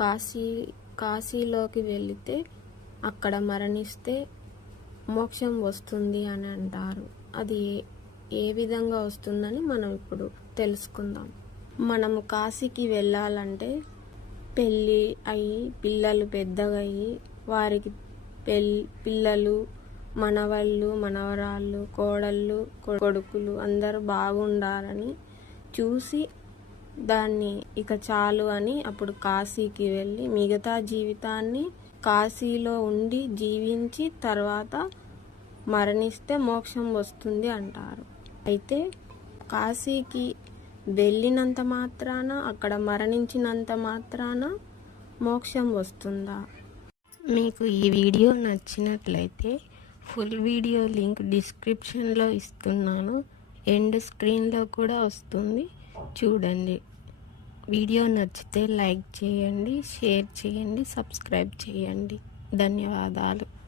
కాశీ కాశీలోకి వెళితే అక్కడ మరణిస్తే మోక్షం వస్తుంది అని అంటారు. అది ఏ- ఏ విధంగా వస్తుందని మనం ఇప్పుడు తెలుసుకుందాం. మనము కాశీకి వెళ్ళాలంటే పెళ్ళి అయ్యి పిల్లలు పెద్దగయ్యి వారికి పెళ్ళి పిల్లలు మనవళ్ళు మనవరాళ్ళు కోడళ్ళు కొడుకులు అందరూ బాగుండాలని చూసి దాన్ని ఇక చాలు అని అప్పుడు కాశీకి వెళ్ళి మిగతా జీవితాన్ని కాశీలో ఉండి జీవించి తర్వాత మరణిస్తే మోక్షం వస్తుంది అంటారు. అయితే కాశీకి వెళ్ళినంత మాత్రాన అక్కడ మరణించినంత మాత్రాన మోక్షం వస్తుందా? మీకు ఈ వీడియో నచ్చినట్లయితే ఫుల్ వీడియో లింక్ డిస్క్రిప్షన్లో ఇస్తున్నాను. ఎండ్ స్క్రీన్లో కూడా వస్తుంది. చూడండి. వీడియో నచ్చితే లైక్ చేయండి షేర్ చేయండి సబ్స్క్రైబ్ చేయండి. ధన్యవాదాలు.